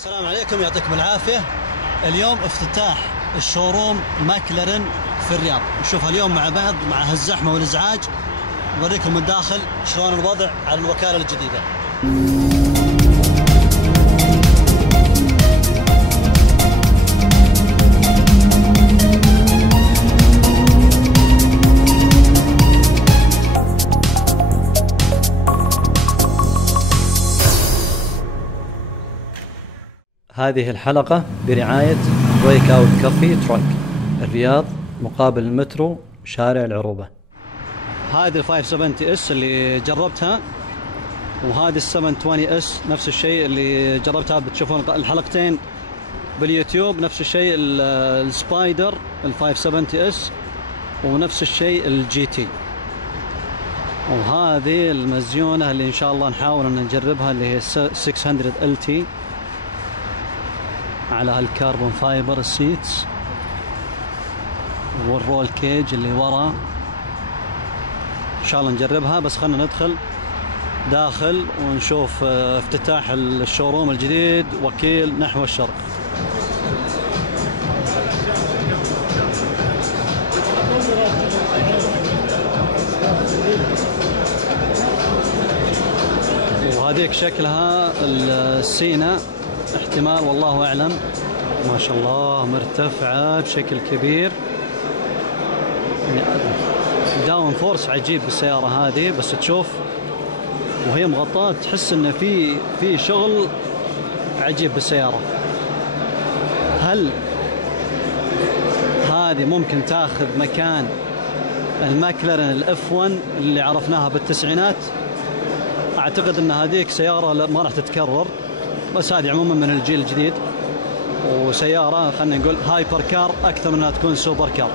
السلام عليكم، يعطيكم العافية. اليوم افتتاح الشوروم مكلارين في الرياض. نشوفها اليوم مع بعض مع هالزحمة والإزعاج. نوريكم من داخل شلون الوضع على الوكالة الجديدة. هذه الحلقة برعاية بريك اوت كافي تراك الرياض مقابل المترو شارع العروبة. هذه ال 570 اس اللي جربتها، وهذه ال 720 اس نفس الشيء اللي جربتها. بتشوفون الحلقتين باليوتيوب نفس الشيء. السبايدر ال 570 اس ونفس الشيء الجي تي. وهذه المزيونة اللي ان شاء الله نحاول ان نجربها اللي هي 600 ال تي على هالكربون فايبر السيتس والرول كيج اللي ورا. ان شاء الله نجربها، بس خلنا ندخل داخل ونشوف افتتاح الشوروم الجديد وكيل نحو الشرق. وهذيك شكلها السينا احتمال، والله اعلم. ما شاء الله مرتفعه بشكل كبير، يعني داون فورس عجيب بالسياره هذه. بس تشوف وهي مغطاه تحس انه في شغل عجيب بالسياره. هل هذه ممكن تاخذ مكان المكلارين الاف 1 اللي عرفناها بالتسعينات؟ اعتقد ان هذيك سياره ما راح تتكرر، بس هذه عموما من الجيل الجديد، وسيارة خلينا نقول هايبر كار أكثر من أنها تكون سوبر كار.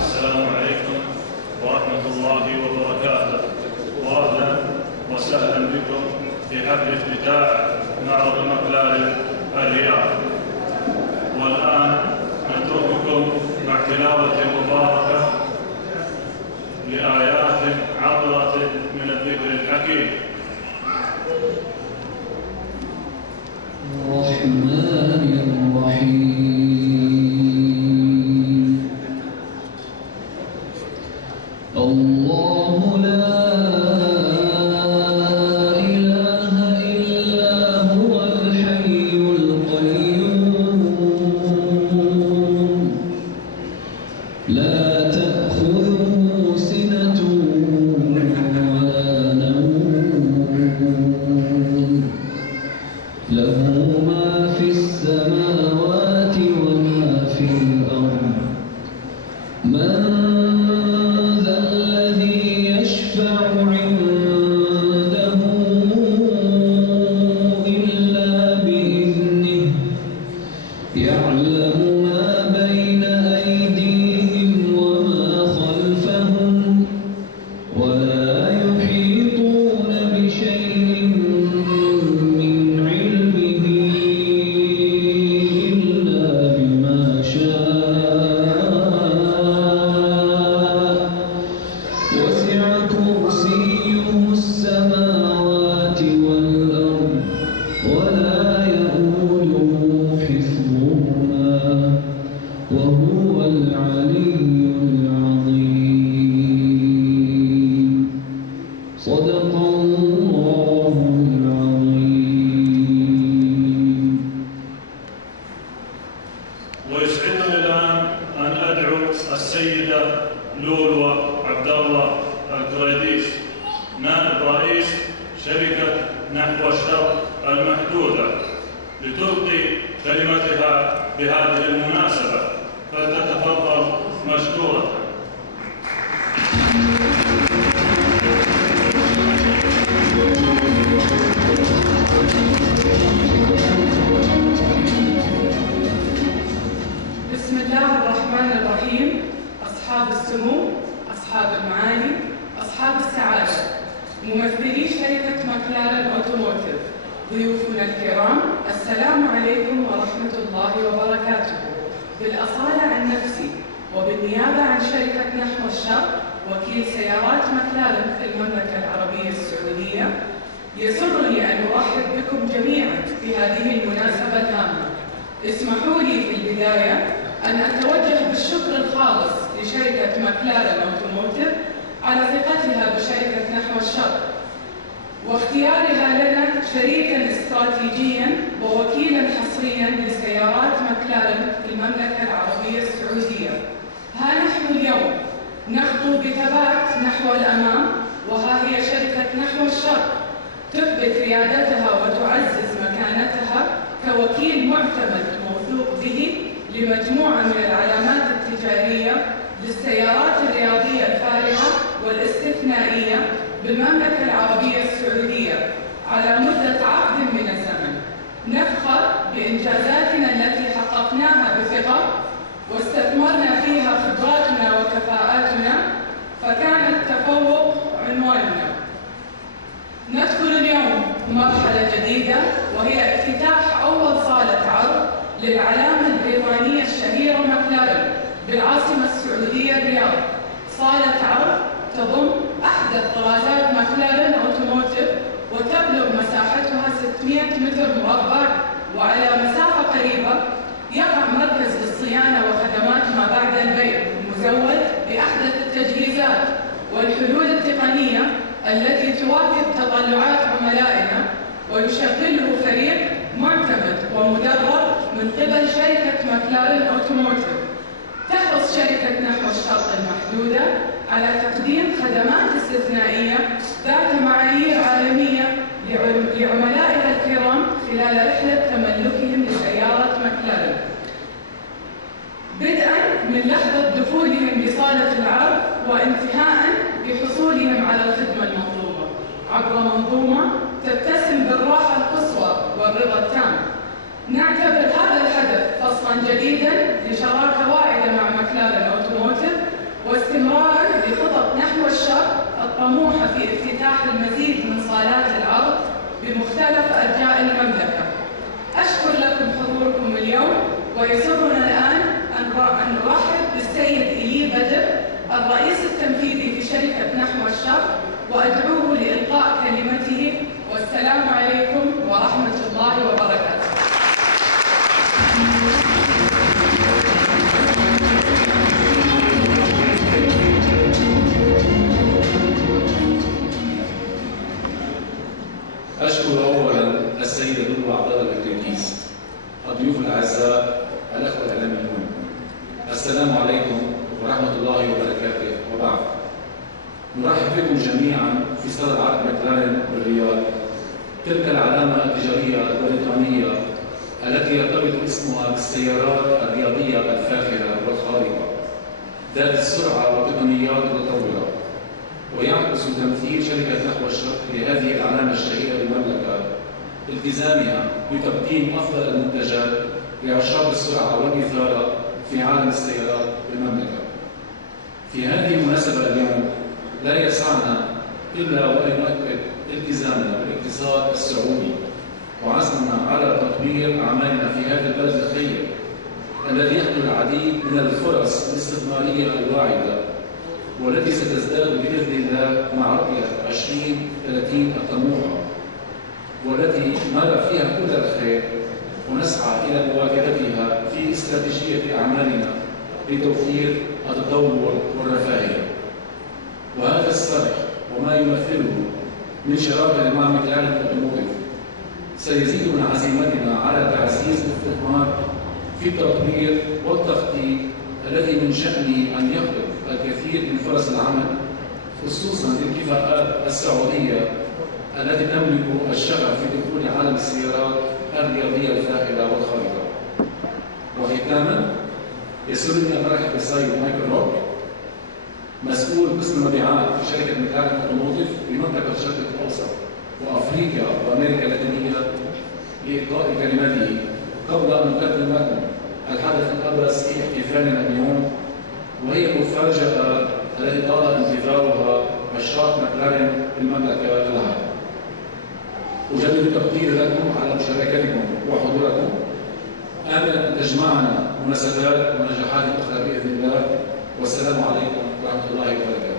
السلام عليكم ورحمة الله وبركاته، وأهلا وسهلا بكم في حفل افتتاح معرض مكلارين الرياض. والآن نترككم مع تلاوة مباركة لآيات عطرة من الذكر الحكيم. الرحمن الرحيم. الله لا نائب رئيس شركة نحو الشرق المحدودة لتلقي كلمتها بهذه المناسبة، فلتتفضل مشكورة. بسم الله الرحمن الرحيم. أصحاب السمو، أصحاب المعالي، أصحاب السعادة، ممثلي شركة مكلارين أوتوموتيف، أوتوموتيف. ضيوفنا الكرام، السلام عليكم ورحمة الله وبركاته. بالأصالة عن نفسي وبالنيابة عن شركة نحو الشرق وكيل سيارات مكلارين في المملكة العربية السعودية، يسرني أن أرحب بكم جميعا في هذه المناسبة الهامة. اسمحوا لي في البداية أن أتوجه بالشكر الخالص لشركة مكلارين أوتوموتيف على ثقتها بشركة نحو الشرق واختيارها لنا شريكا استراتيجيا ووكيلا حصريا لسيارات مكلارين في المملكة العربية السعودية. ها نحن اليوم نخطو بثبات نحو الأمام، وها هي شركة نحو الشرق تثبت ريادتها وتعزز مكانتها كوكيل معتمد موثوق به لمجموعة من العلامات التجارية للسيارات الرياضية الفارهة والاستثنائية بالمملكة العربية السعودية على مدة عقد من الزمن. نفخر بإنجازاتنا التي حققناها بثقة واستثمرنا فيها خبراتنا وكفاءاتنا، فكان التفوق عنواننا. ندخل اليوم مرحلة جديدة، وهي افتتاح أول صالة عرض للعلامة البريطانية الشهيرة مكلارين بالعاصمة السعودية الرياض. صالة عرض تضم أحدث طرازات مكلارين أوتوموتيف وتبلغ مساحتها 600 متر مربع، وعلى مسافة قريبة يقع مركز للصيانة وخدمات ما بعد البيع مزود بأحدث التجهيزات والحلول التقنية التي تواكب تطلعات عملائنا، ويشغله فريق معتمد ومدرب من قبل شركة مكلارين أوتوموتيف. تحرص شركة نحو الشرق المحدودة على تقديم خدمات استثنائية ذات معايير عالمية لعملائها الكرام خلال رحلة تملكهم لسيارة مكلارين، بدءاً من لحظة دخولهم لصالة العرض وانتهاءً بحصولهم على الخدمة المطلوبة عبر منظومة تتسم بالراحة القصوى والرضا التام. نعتبر هذا الحدث فصلاً جديداً لشراكة واعدة مع مكلارين أوتوموتيف واستمرار لخطط نحو الشرق الطموحة في افتتاح المزيد من صالات العرض بمختلف أرجاء المملكة. أشكر لكم حضوركم اليوم، ويسرنا الآن أن نرحب بالسيد إلي بدر الرئيس التنفيذي في شركة نحو الشرق، وأدعوه لإلقاء كلمته. والسلام عليكم ورحمة الله وبركاته. أشكر أولاً السيدة دكتور أعضاء التنفيذ، الضيوف الأعزاء، الأخوة الإعلاميون، السلام عليكم ورحمة الله وبركاته. وبعد، نرحب بكم جميعاً في صالة عرض مكلارين بالرياض، تلك العلامة التجارية البريطانية التي يرتبط اسمها بالسيارات الرياضية الفاخرة والخارقة ذات السرعة والتقنيات المتطورة. ويعكس تمثيل شركة نحو الشرق لهذه العلامة الشهيرة بالمملكة التزامها بتقديم أفضل المنتجات لعشاق السرعة والإثارة في عالم السيارات بالمملكة. في هذه المناسبة اليوم لا يسعنا إلا وأن نؤكد التزامنا بالاقتصاد السعودي وعزمنا على تطوير أعمالنا في هذا البلد الخير الذي يحمل العديد من الفرص الاستثمارية الواعدة، والتي ستزداد بإذن الله مع رؤية 2030 الطموحة، والتي نرى فيها كل الخير، ونسعى إلى مواكبتها في استراتيجية أعمالنا لتوفير التطور والرفاهية. وهذا السرح وما يمثله من شراكة مع مكلارين أوتوموتيف سيزيد من عزيمتنا على تعزيز الاستثمار في التطوير والتخطيط الذي من شأنه أن يخلق الكثير من فرص العمل، خصوصاً للكفاءات السعودية التي تملك الشغف في دخول عالم السيارات الرياضية الفاخرة والخارقة. وختاماً، يسرني أن أرحب بالسيد مايكل، مسؤول قسم المبيعات في شركة مكلارين أوتوموتيف بمنطقة الشرق الأوسط وأفريقيا وأمريكا اللاتينية لإلقاء كلمته، قبل أن نقدم لكم الحدث الأبرز في احتفالنا اليوم، وهي المفاجأة التي طال انتظارها عشاق مكلارين بالمملكة لها. أجدد تقديري لكم على مشاركتكم وحضوركم. آمل أن تجمعنا مناسبات ونجاحات أخرى بإذن الله. والسلام عليكم ورحمة الله وبركاته.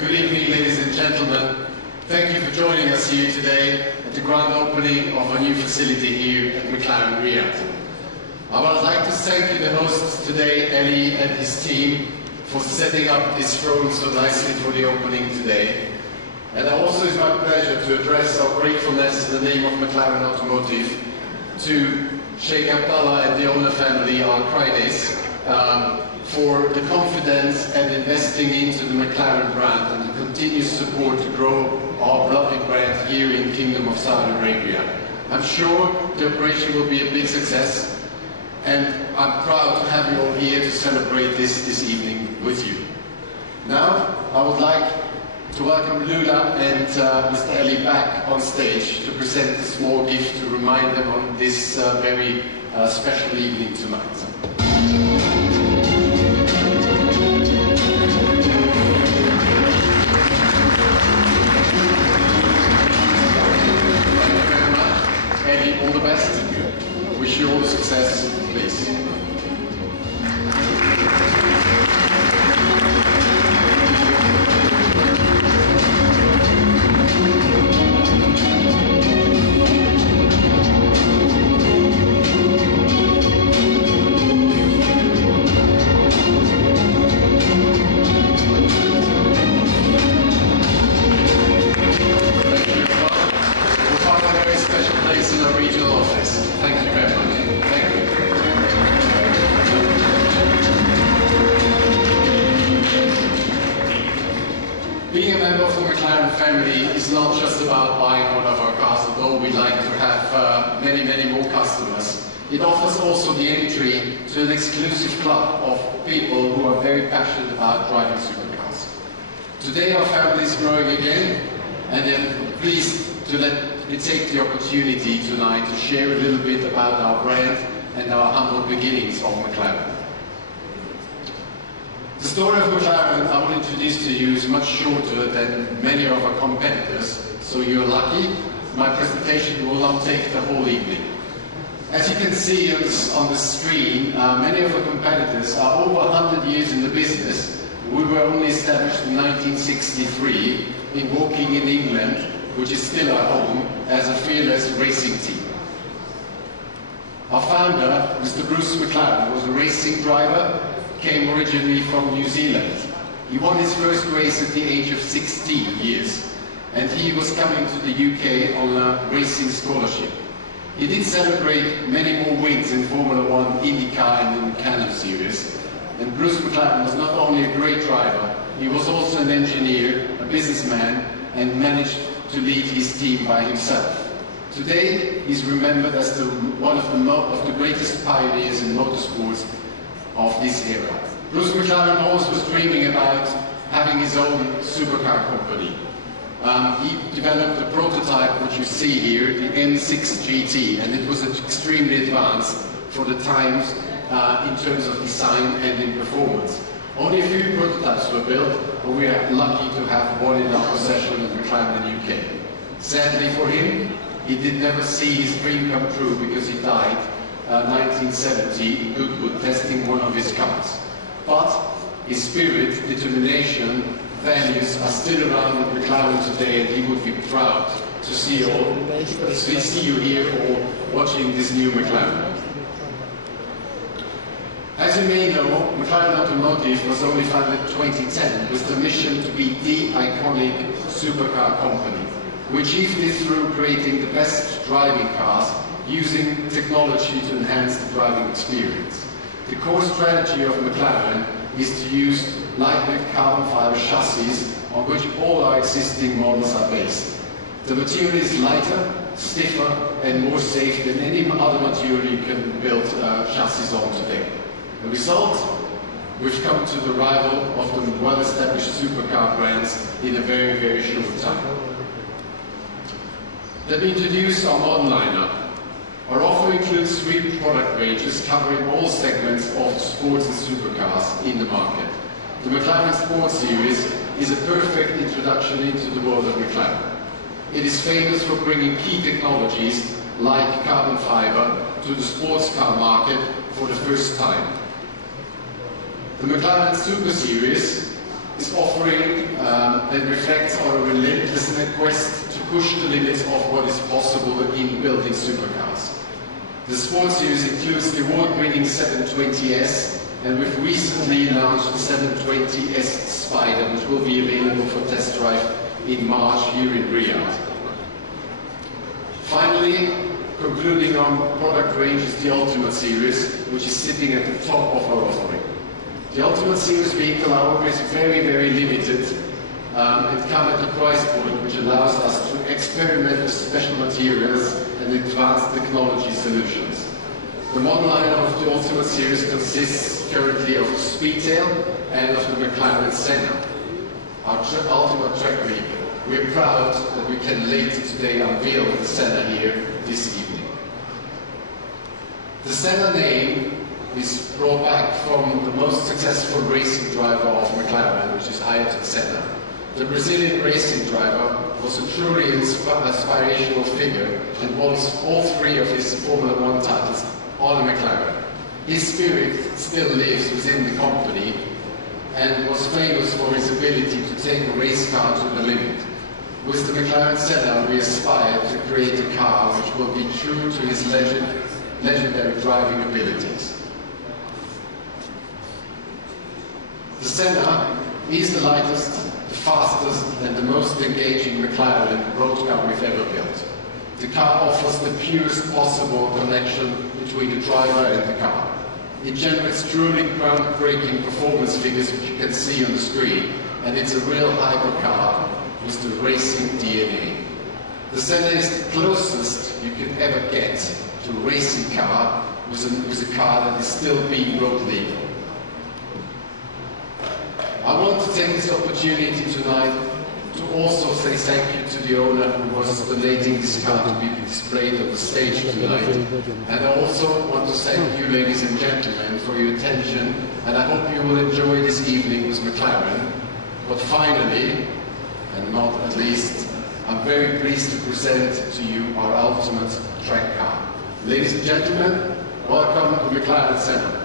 Good evening, ladies and gentlemen. Thank you for joining us here today at the grand opening of a new facility here at McLaren Riyadh. I would like to thank the host today, Eli and his team, for setting up this throne so nicely for the opening today. And also it's my pleasure to address our gratefulness in the name of McLaren Automotive to Sheikh Abdallah and the owner family, our Fridays, for the confidence and investing into the McLaren brand and the continuous support to grow our beloved brand here in the Kingdom of Saudi Arabia. I'm sure the operation will be a big success, and I'm proud to have you all here to celebrate this evening with you. Now, I would like to welcome Lula and Mr. Eli back on stage to present a small gift to remind them on this very special evening tonight. Eli, all the best. Wish you all the success, please. Being a member of the McLaren family is not just about buying one of our cars, although we like to have many more customers. It offers also the entry to an exclusive club of people who are very passionate about driving supercars. Today our family is growing again, and I'm pleased to let me take the opportunity tonight to share a little bit about our brand and our humble beginnings of McLaren. The story of McLaren I will introduce to you is much shorter than many of our competitors, so you're lucky. My presentation will not take the whole evening. As you can see on the screen, many of our competitors are over 100 years in the business. We were only established in 1963 in Woking in England, which is still our home, as a fearless racing team. Our founder, Mr. Bruce McLaren, was a racing driver, came originally from New Zealand. He won his first race at the age of 16 years, and he was coming to the UK on a racing scholarship. He did celebrate many more wins in Formula One, IndyCar and the Mecano series. And Bruce McLaren was not only a great driver, he was also an engineer, a businessman, and managed to lead his team by himself. Today, he's remembered as one of the greatest pioneers in motorsports of this era. Bruce McLaren always was dreaming about having his own supercar company. He developed a prototype, which you see here, the M6 GT, and it was extremely advanced for the times in terms of design and in performance. Only a few prototypes were built, but we are lucky to have one in our possession at McLaren in the UK. Sadly for him, he did never see his dream come true because he died 1970 in Goodwood testing one of his cars. But his spirit, determination, values are still around at McLaren today, and he would be proud to see you here or watching this new McLaren. As you may know, McLaren Automotive was only founded in 2010 with the mission to be the iconic supercar company. We achieved this through creating the best driving cars using technology to enhance the driving experience. The core strategy of McLaren is to use lightweight carbon fiber chassis on which all our existing models are based. The material is lighter, stiffer and more safe than any other material you can build chassis on today. The result? We've come to the rival of the well-established supercar brands in a very, very short time. Let me introduce our model lineup. Our offer includes 3 product ranges covering all segments of sports and supercars in the market. The McLaren Sport Series is a perfect introduction into the world of McLaren. It is famous for bringing key technologies like carbon fiber to the sports car market for the first time. The McLaren Super Series is offering and reflects our relentless quest to push the limits of what is possible in building supercars. The Sport Series includes the award-winning 720S, and we've recently launched the 720S Spider, which will be available for test drive in March here in Riyadh. Finally, concluding our product range is the Ultimate Series, which is sitting at the top of our offering. The Ultimate Series vehicle, however, is very, very limited and come at a price point which allows us to experiment with special materials and advanced technology solutions. The model lineup of the Ultimate Series consists currently of the Speedtail and of the McLaren Senna, our ultimate track vehicle. We're proud that we can later today unveil the Senna here this evening. The Senna name is brought back from the most successful racing driver of McLaren, which is Ayrton Senna. The Brazilian racing driver was a truly inspirational figure and won all 3 of his Formula 1 titles on a McLaren. His spirit still lives within the company and was famous for his ability to take a race car to the limit. With the McLaren Senna, we aspire to create a car which will be true to his legendary driving abilities. The Senna is the lightest, the fastest and the most engaging McLaren road car we've ever built. The car offers the purest possible connection between the driver and the car. It generates truly groundbreaking performance figures which you can see on the screen, and it's a real hypercar with the racing DNA. The Senna is the closest you can ever get to a racing car with a car that is still being road legal. I want to take this opportunity tonight to also say thank you to the owner who was donating this car to be displayed on the stage tonight. And I also want to thank you, ladies and gentlemen, for your attention, and I hope you will enjoy this evening with McLaren. But finally, and not at least, I'm very pleased to present to you our ultimate track car. Ladies and gentlemen, welcome to McLaren Senna.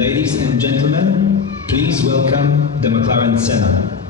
Ladies and gentlemen, please welcome the McLaren Senna.